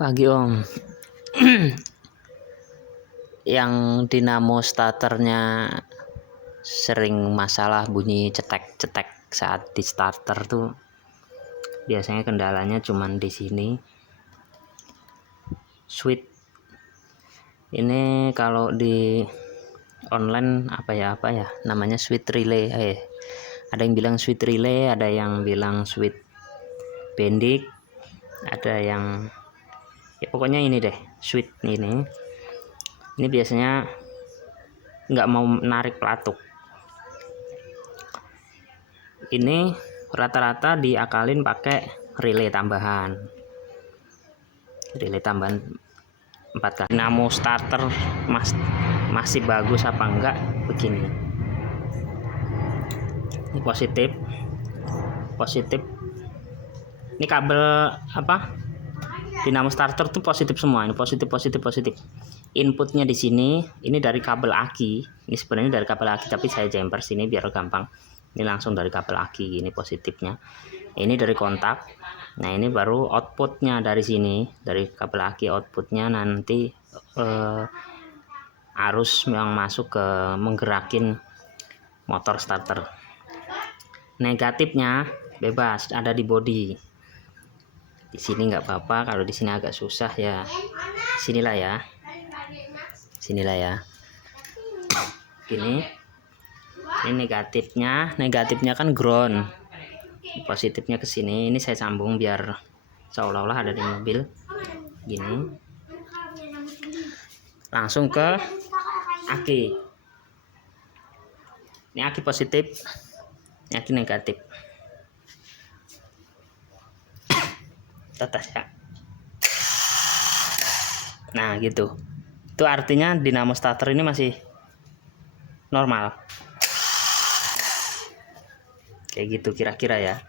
Pagi Om. Yang dinamo starternya sering masalah bunyi cetek-cetek saat di starter tuh biasanya kendalanya cuman di sini. Switch ini kalau di online apa ya namanya switch relay. Ada yang bilang switch relay, ada yang bilang switch bendik, ada yang ya pokoknya ini deh switch ini biasanya nggak mau narik pelatuk. Ini rata-rata diakalin pakai relay tambahan 4 kali. Dinamo starter masih bagus apa enggak begini. Ini positif. Ini kabel dinamo starter tuh positif semua. Ini positif. Inputnya di sini, ini dari kabel aki. Ini sebenarnya dari kabel aki, tapi saya jumper sini biar gampang. Ini langsung dari kabel aki, ini positifnya. Ini dari kontak. Nah, ini baru outputnya dari sini, dari kabel aki. Outputnya nanti arus yang masuk ke menggerakin motor starter. Negatifnya bebas, ada di bodi. Di sini nggak apa-apa, kalau di sini agak susah ya. Sinilah ya. Ini negatifnya kan ground, positifnya ke sini. Ini saya sambung biar seolah-olah ada di mobil gini, langsung ke aki. Ini aki positif, ini aki negatif. Tetes ya. Nah gitu, itu artinya dinamo starter ini masih normal. Kayak gitu kira-kira ya.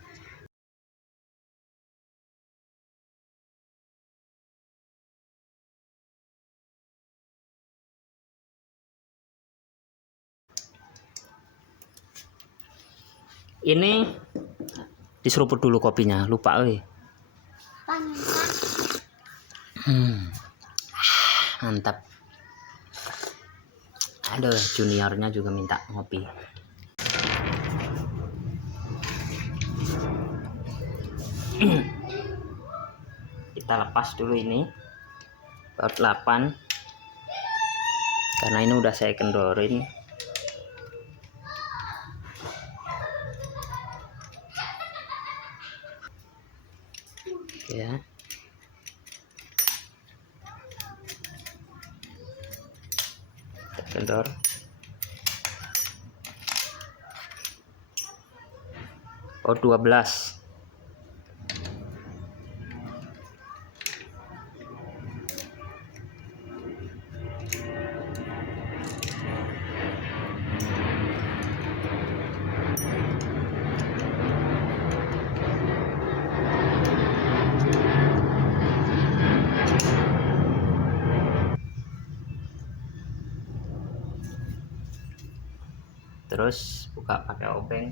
Ini diseruput dulu kopinya, lupa mantap. Aduh, juniornya juga minta ngopi. Kita lepas dulu ini baut 8 karena ini udah saya kendorin. Ya, kita kendor. Baut 12. Terus buka pakai obeng.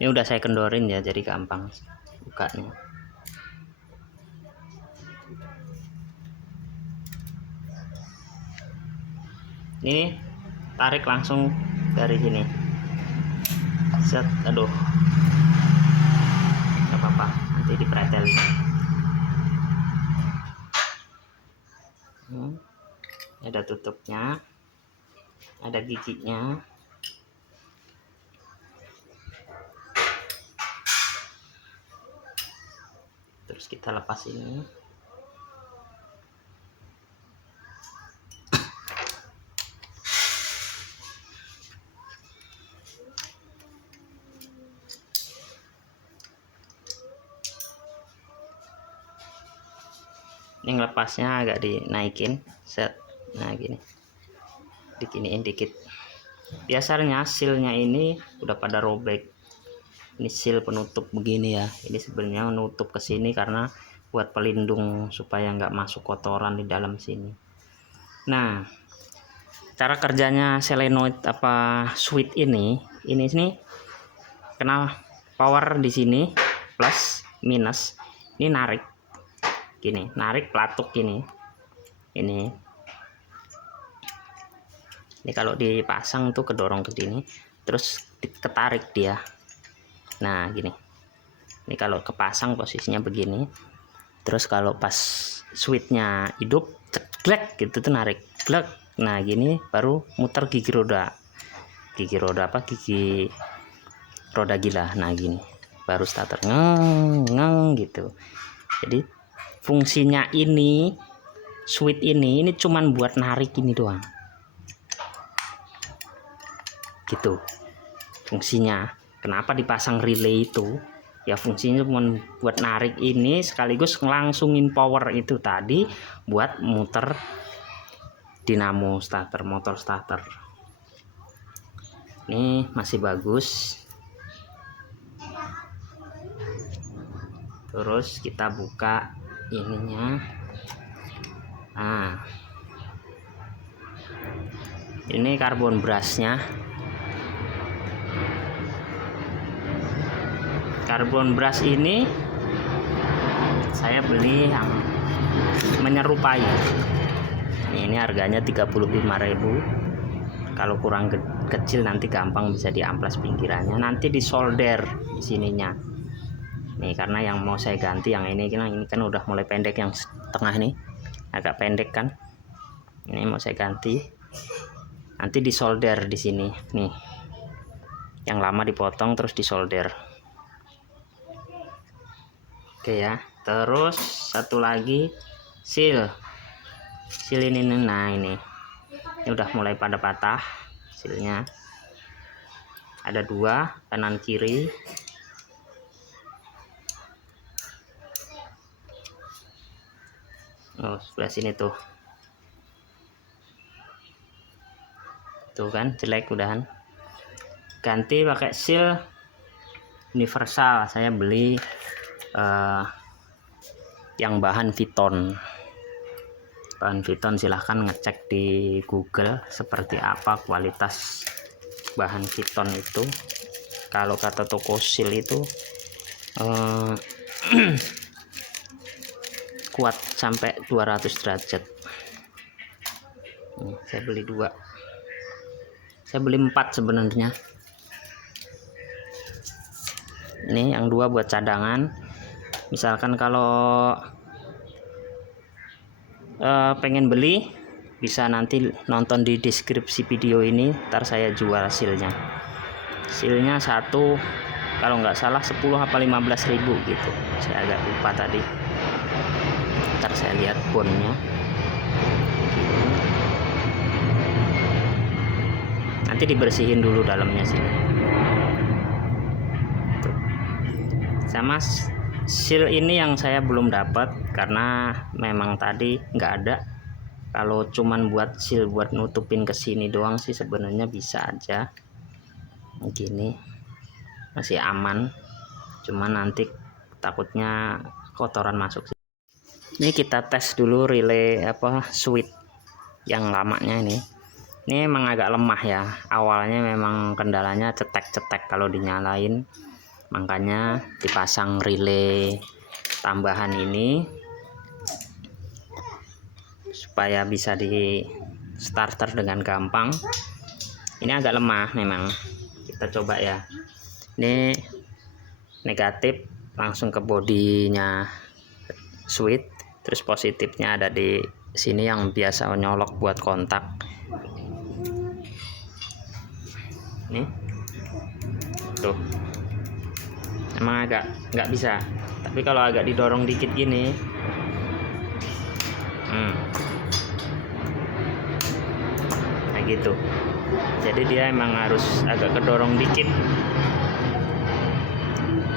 Ini udah saya kendorin ya, jadi gampang bukanya. Ini tarik langsung dari sini. Set, aduh, nggak apa-apa, nanti dipretelin. Ada tutupnya, ada giginya. Terus kita lepas ini. Ini lepasnya agak dinaikin, set. Nah gini, dikiniin dikit. Biasanya silnya ini udah pada robek. Ini sil penutup begini ya. Ini sebenarnya menutup ke sini karena buat pelindung supaya nggak masuk kotoran di dalam sini. Nah, cara kerjanya solenoid apa switch ini kena power di sini plus minus, ini narik gini, narik pelatuk ini kalau dipasang tuh kedorong ke sini terus ketarik dia. Nah gini, ini kalau kepasang posisinya begini, terus kalau pas switchnya hidup ceklek gitu tuh narik glek. Nah gini baru muter gigi roda gila. Nah gini baru starter ngeng gitu. Jadi fungsinya ini switch ini cuman buat narik ini doang gitu fungsinya. Kenapa dipasang relay itu ya, fungsinya cuma buat narik ini sekaligus ngelangsungin power itu tadi buat muter dinamo starter, motor starter. Ini masih bagus. Terus kita buka ininya. Nah ini karbon brushnya. Karbon brush ini saya beli yang menyerupai. Ini harganya 35.000. Kalau kurang kecil nanti gampang bisa diamplas pinggirannya, nanti disolder di sininya. Nih karena yang mau saya ganti yang ini kan udah mulai pendek, yang tengah nih agak pendek kan. Ini mau saya ganti. Nanti disolder di sini nih. Yang lama dipotong terus disolder. Oke ya, terus satu lagi seal ini. Nah ini udah mulai pada patah sealnya, ada 2 kanan kiri. Oh sebelah sini tuh kan jelek, udahan ganti pakai seal universal. Saya beli yang bahan Viton. Silahkan ngecek di Google seperti apa kualitas bahan Viton itu. Kalau kata toko seal itu kuat sampai 200 derajat. Saya beli 2, saya beli 4 sebenarnya. Ini yang 2 buat cadangan. Misalkan kalau pengen beli bisa nanti nonton di deskripsi video ini, ntar saya jual sealnya. Sealnya satu kalau nggak salah 10 apa 15.000 gitu, saya agak lupa tadi. Ntar saya lihat bondnya. Nanti dibersihin dulu dalamnya sini. Tuh. Sama seal ini yang saya belum dapat karena memang tadi nggak ada. Kalau cuman buat seal buat nutupin ke sini doang sih sebenarnya bisa aja. Begini masih aman. Cuman nanti takutnya kotoran masuk sih. Ini kita tes dulu relay switch yang lamanya ini. Ini emang agak lemah ya. Awalnya memang kendalanya cetek-cetek kalau dinyalain. Makanya dipasang relay tambahan ini supaya bisa di starter dengan gampang. Ini agak lemah memang. Kita coba ya. Ini negatif langsung ke bodinya switch, terus positifnya ada di sini yang biasa nyolok buat kontak. Nih tuh emang agak nggak bisa, tapi kalau agak didorong dikit gini kayak gitu, jadi dia emang harus agak kedorong dikit.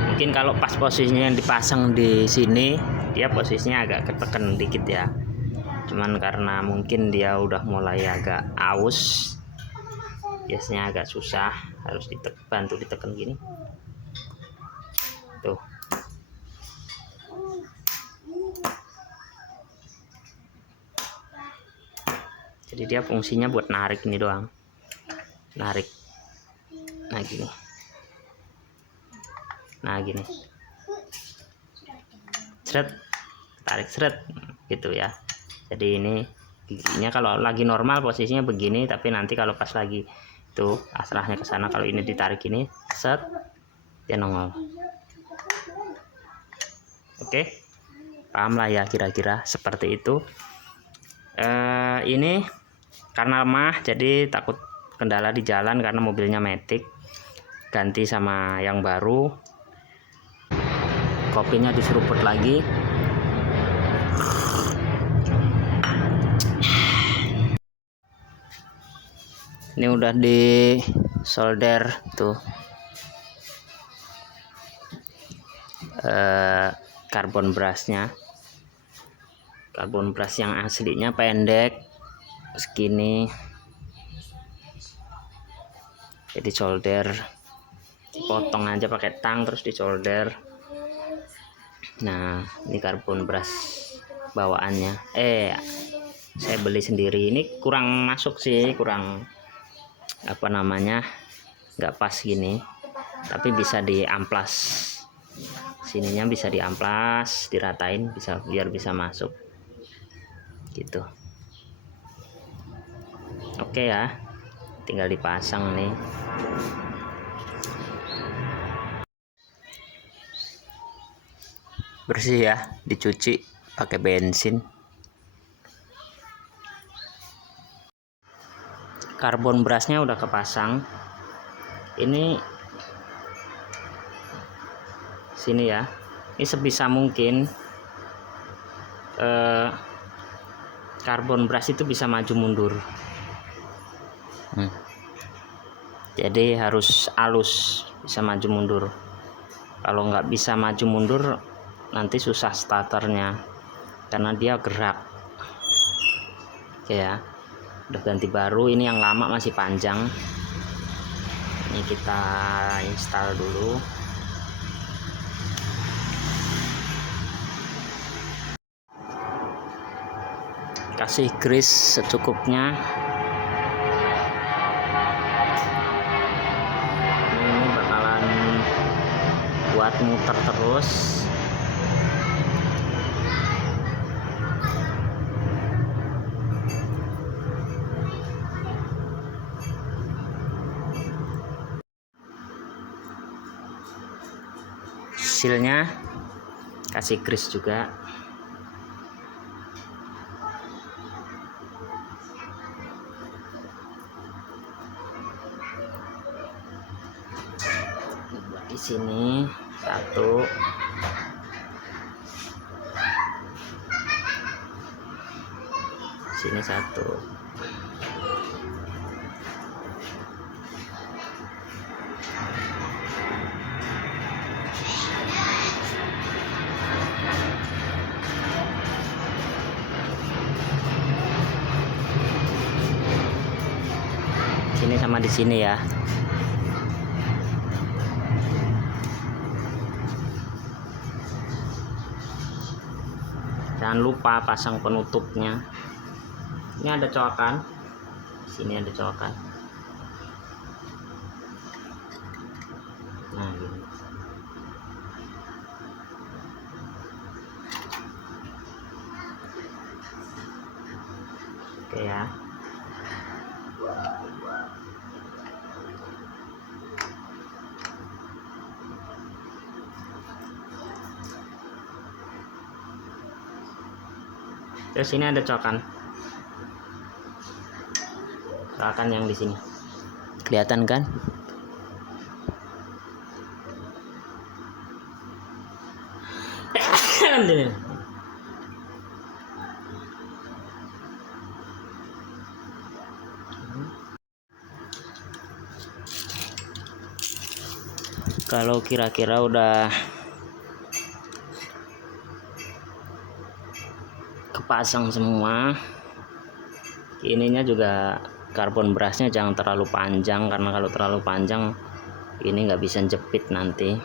Mungkin kalau pas posisinya yang dipasang di sini dia posisinya agak ketekan dikit ya, cuman karena mungkin dia udah mulai agak aus, biasanya agak susah, harus bantu ditekan gini tuh. Jadi Jadi dia fungsinya buat narik ini doang, narik. Nah gini, seret, tarik seret gitu ya. Jadi ini giginya kalau lagi normal posisinya begini, tapi nanti kalau pas lagi tuh arahnya ke sana, kalau ini ditarik ini set, dia nongol. Oke, paham lah ya, kira-kira seperti itu. Ini karena lemah jadi takut kendala di jalan karena mobilnya Matic, ganti sama yang baru. Kopinya diseruput lagi. Ini udah di solder tuh karbon brushnya, karbon brush yang aslinya pendek segini, jadi solder, potong aja pakai tang terus disolder. Nah ini karbon brush bawaannya, saya beli sendiri. Ini kurang masuk sih, kurang apa namanya, nggak pas gini, tapi bisa diamplas, sininya bisa diamplas, diratain, bisa biar bisa masuk gitu. Oke ya, tinggal dipasang nih. Bersih ya, dicuci pakai bensin. Karbon brushnya udah kepasang. Ini sini ya, ini sebisa mungkin karbon brush itu bisa maju mundur. Jadi harus halus, bisa maju mundur. Kalau nggak bisa maju mundur nanti susah starternya karena dia gerak. Oke ya, udah ganti baru. Ini yang lama masih panjang. Ini kita install dulu. Kasih grease secukupnya. Ini bakalan buat muter terus. Sealnya kasih grease juga. Di sini satu, sini satu. Sini sama di sini ya. Jangan lupa pasang penutupnya. Ini ada coakan, sini ada coakan. Nah gini. Oke ya. Terus ini ada coakan yang di sini, kelihatan kan? Kalau kira-kira udah kepasang semua, ininya juga karbon brushnya jangan terlalu panjang, karena kalau terlalu panjang ini nggak bisa jepit nanti.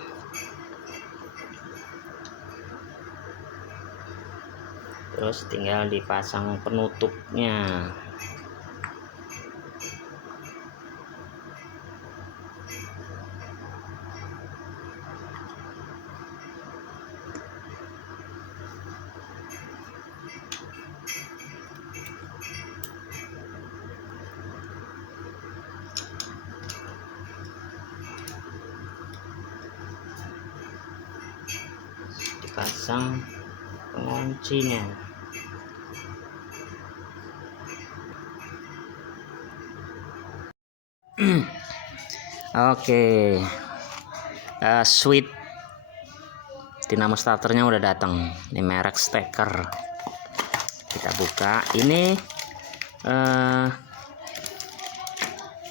Terus tinggal dipasang penutupnya. pasang penguncinya. Oke, switch dinamo starternya udah datang. Ini merek Stecker. Kita buka. Ini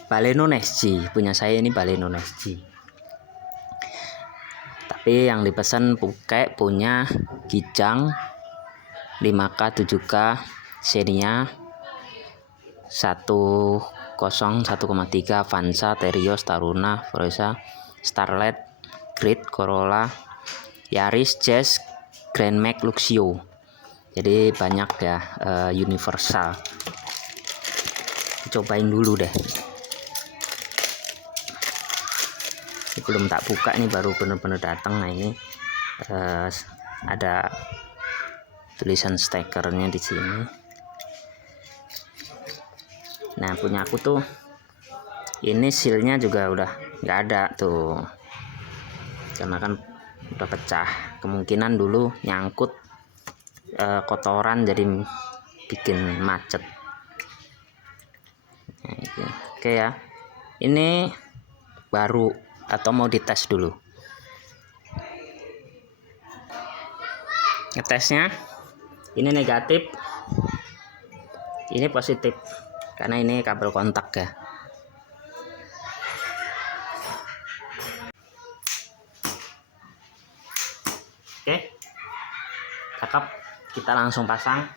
Baleno Next G, punya saya ini Baleno Next G. Tapi yang dipesan punya Kijang 5K 7K Xenia 1.3 Avanza, Terios, Taruna, Forza, Starlet, Grid, Corolla, Yaris, Jazz, Grand Max, Luxio. Jadi banyak ya, universal. Cobain dulu deh. Ini belum tak buka, ini baru bener-bener datang. Nah ini ada tulisan stekernya di sini. Nah punya aku tuh ini sealnya juga udah nggak ada tuh, karena kan udah pecah. Kemungkinan dulu nyangkut kotoran jadi bikin macet. Nah, oke ya, ini baru atau mau dites dulu. Ngetesnya ini negatif, ini positif, karena ini kabel kontak ya. Oke, cakep. Kita langsung pasang.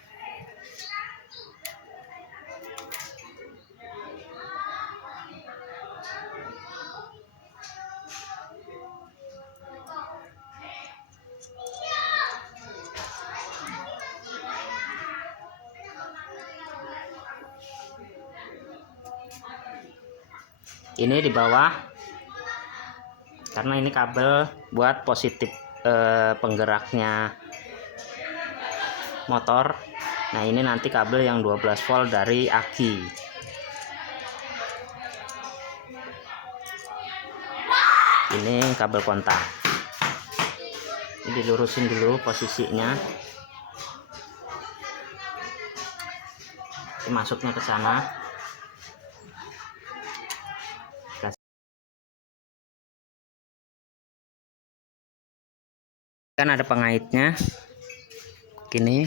Ini di bawah, karena ini kabel buat positif penggeraknya motor. Nah ini nanti kabel yang 12 volt dari aki. Ini kabel kontak. Ini dilurusin dulu posisinya. Ini masuknya ke sana. Kan ada pengaitnya gini,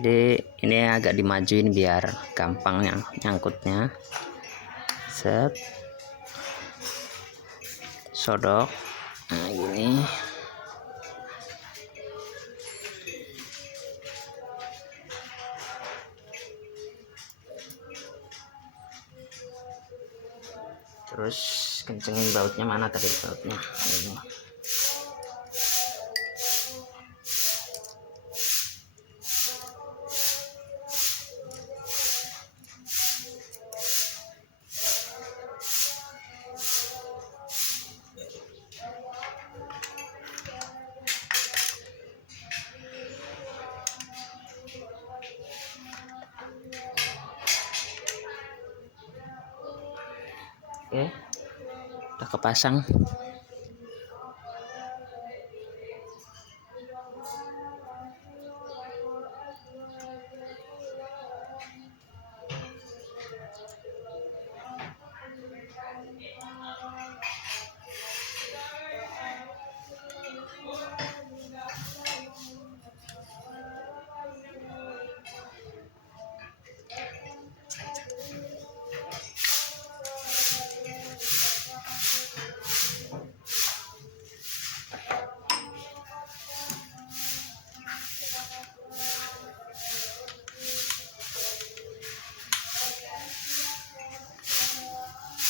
jadi ini agak dimajuin biar gampang nyangkutnya. Set, sodok. Nah gini, terus kencengin bautnya. Mana tadi bautnya? Ini. Oke, udah kepasang.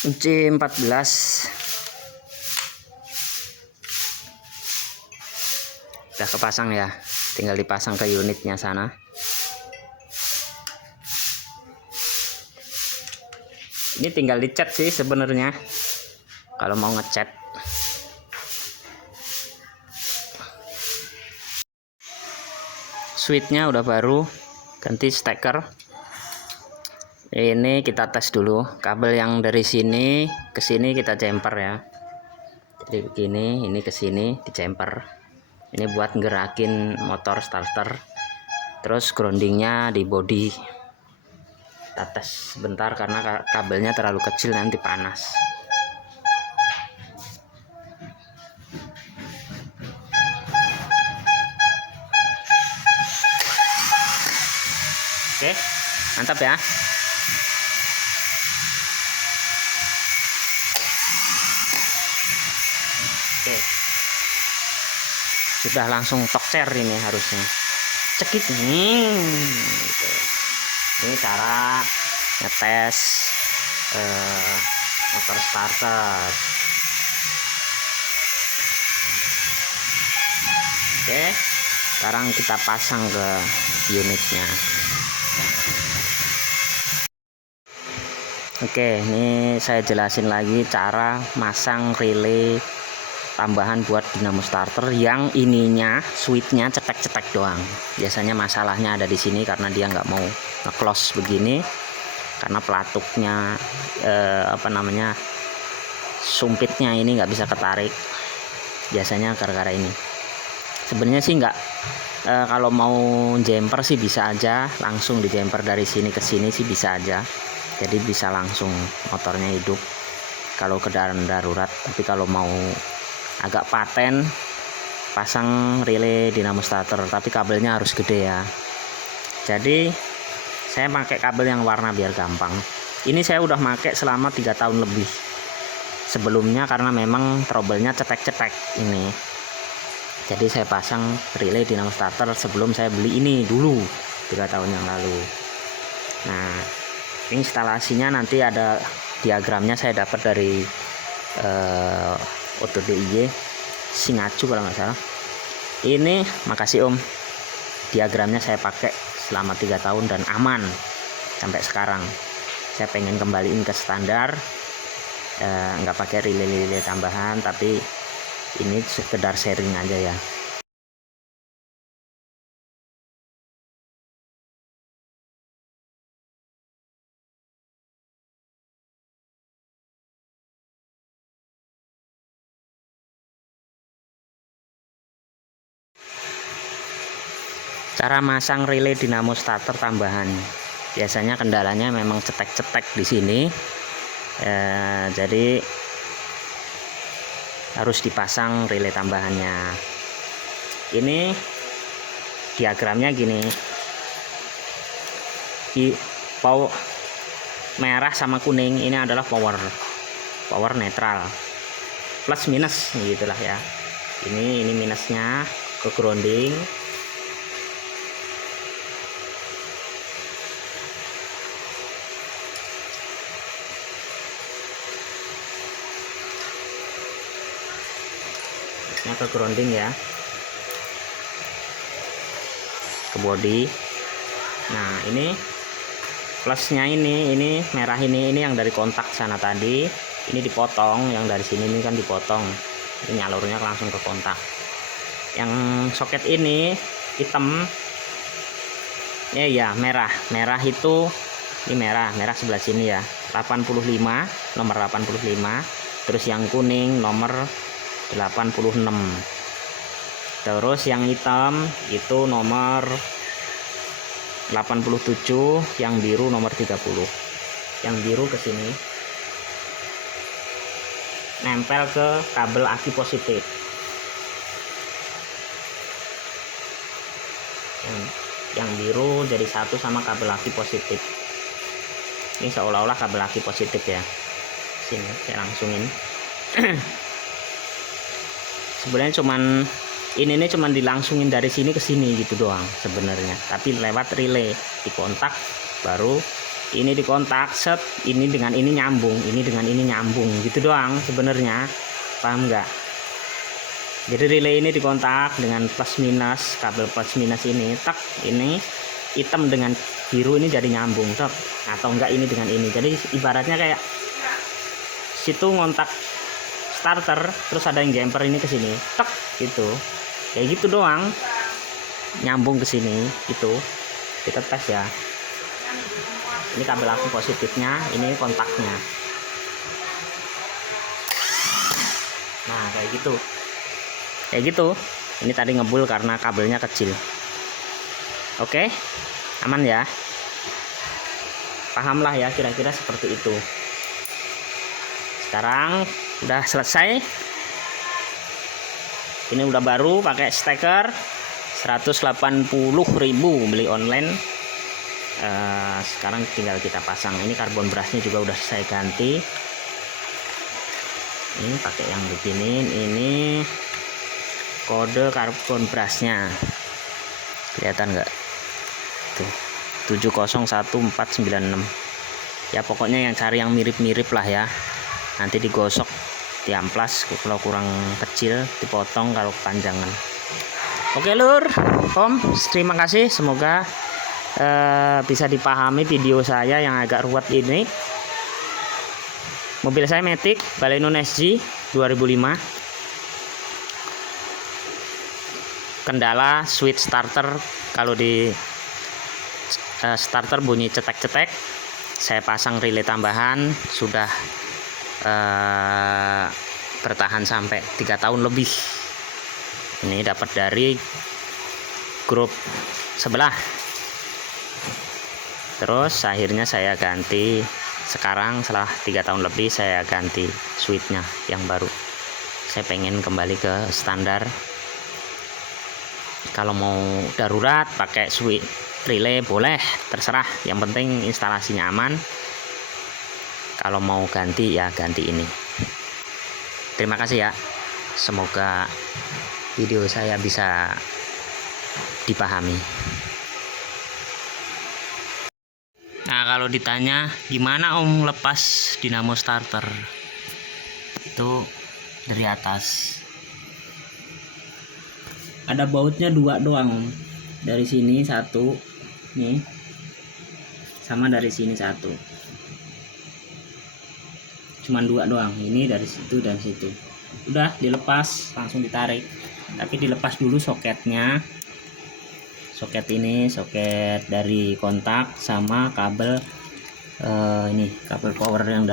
Kunci 14 udah kepasang ya, tinggal dipasang ke unitnya sana. Ini tinggal dicat sih sebenarnya kalau mau ngecat. Switchnya udah baru, ganti steker. Ini kita tes dulu kabel yang dari sini ke sini, kita jumper ya. Jadi begini, ini ke sini di jumper. Ini buat gerakin motor starter. Terus groundingnya di body. Kita tes sebentar karena kabelnya terlalu kecil, nanti panas. Oke, mantap ya. Oke, sudah langsung tokcer ini harusnya. Cekit nih. Gitu. Ini cara ngetes motor starter. Oke, sekarang kita pasang ke unitnya. Oke, ini saya jelasin lagi cara masang relay tambahan buat dinamo starter yang ininya switchnya cetek-cetek doang. Biasanya masalahnya ada di sini karena dia nggak mau nge-close begini, karena pelatuknya sumpitnya ini nggak bisa ketarik. Biasanya gara-gara ini. Sebenarnya sih nggak, kalau mau jumper sih bisa aja langsung di jumper dari sini ke sini sih bisa aja. Jadi bisa langsung motornya hidup kalau keadaan darurat. Tapi kalau mau agak paten, pasang relay dinamo starter, tapi kabelnya harus gede ya. Jadi saya pakai kabel yang warna biar gampang. Ini saya udah pakai selama 3 tahun lebih sebelumnya karena memang trouble-nya cetek-cetek ini. Jadi saya pasang relay dinamo starter sebelum saya beli ini dulu 3 tahun yang lalu. Nah, instalasinya nanti ada diagramnya, saya dapat dari Auto DIY Singacu kalau nggak salah. Ini makasih Om, diagramnya saya pakai selama 3 tahun dan aman sampai sekarang. Saya pengen kembaliin ke standar, nggak pakai relay tambahan, tapi ini sekedar sharing aja ya. Cara masang relay dinamo starter tambahan, biasanya kendalanya memang cetek-cetek di sini, jadi harus dipasang relay tambahannya. Ini diagramnya gini, di power merah sama kuning ini adalah power netral, plus minus gitulah ya. Ini minusnya ke grounding. Ke grounding ya, ke body. Nah, ini plusnya ini merah ini yang dari kontak sana tadi, ini dipotong, yang dari sini ini kan dipotong, ini nyalurnya langsung ke kontak. Yang soket ini hitam ya, merah itu ini merah sebelah sini ya, 85, nomor 85. Terus yang kuning nomor 86. Terus yang hitam itu nomor 87, yang biru nomor 30. Yang biru ke sini nempel ke kabel aki positif. Yang biru jadi satu sama kabel aki positif. Ini seolah-olah kabel aki positif ya. Sini saya langsungin. Sebenarnya cuman dilangsungin dari sini ke sini gitu doang sebenarnya, tapi lewat relay dikontak, baru ini dikontak set, ini dengan ini nyambung, ini dengan ini nyambung gitu doang sebenarnya, paham nggak? Jadi relay ini dikontak dengan plus minus, kabel plus minus ini tak, ini hitam dengan biru ini jadi nyambung tak, atau enggak ini dengan ini, jadi ibaratnya kayak situ ngontak starter, terus ada yang jumper ini ke sini, tek gitu, kayak gitu doang, nyambung ke sini itu. Kita tes ya. Ini kabel aku positifnya, ini kontaknya. Nah kayak gitu. Ini tadi ngebul karena kabelnya kecil. Oke, aman ya. Pahamlah ya, kira-kira seperti itu. Sekarang udah selesai. Ini udah baru pakai steker 180.000 beli online. Sekarang tinggal kita pasang. Ini karbon brasnya juga udah saya ganti. Ini pakai yang begini. Ini kode karbon brasnya, kelihatan nggak tuh, 701496 ya. Pokoknya yang cari yang mirip-mirip lah ya. Nanti digosok, diamplas kalau kurang kecil, dipotong kalau kepanjangan. Oke lur, om, terima kasih. Semoga bisa dipahami video saya yang agak ruwet ini. Mobil saya Matic Baleno SG 2005. Kendala switch starter, kalau di starter bunyi cetek-cetek. Saya pasang relay tambahan, sudah bertahan sampai 3 tahun lebih. Ini dapat dari grup sebelah. Terus akhirnya saya ganti. Sekarang setelah 3 tahun lebih saya ganti switchnya yang baru. Saya pengen kembali ke standar. Kalau mau darurat pakai switch relay boleh, terserah. Yang penting instalasinya aman. Kalau mau ganti ya ganti ini. Terima kasih ya. Semoga video saya bisa dipahami. Nah, kalau ditanya gimana om lepas dinamo starter, itu dari atas ada bautnya 2 doang om. Dari sini 1 nih, sama dari sini 1. Cuman 2 doang, ini dari situ dan situ. Udah dilepas, langsung ditarik. Tapi dilepas dulu soketnya. Soket ini soket dari kontak sama kabel ini kabel power yang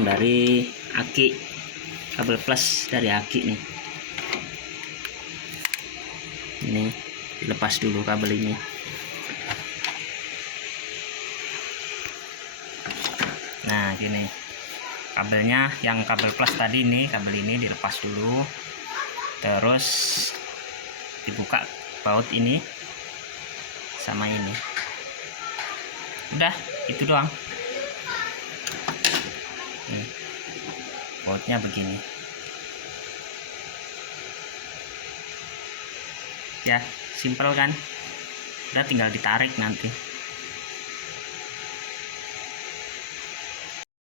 dari aki, kabel plus dari aki nih. Ini dilepas dulu kabel ini. Nah gini, kabelnya yang kabel plus tadi, ini kabel ini dilepas dulu, terus dibuka baut ini sama ini. Udah itu doang. Nih, bautnya begini ya, simpel kan. Udah tinggal ditarik nanti.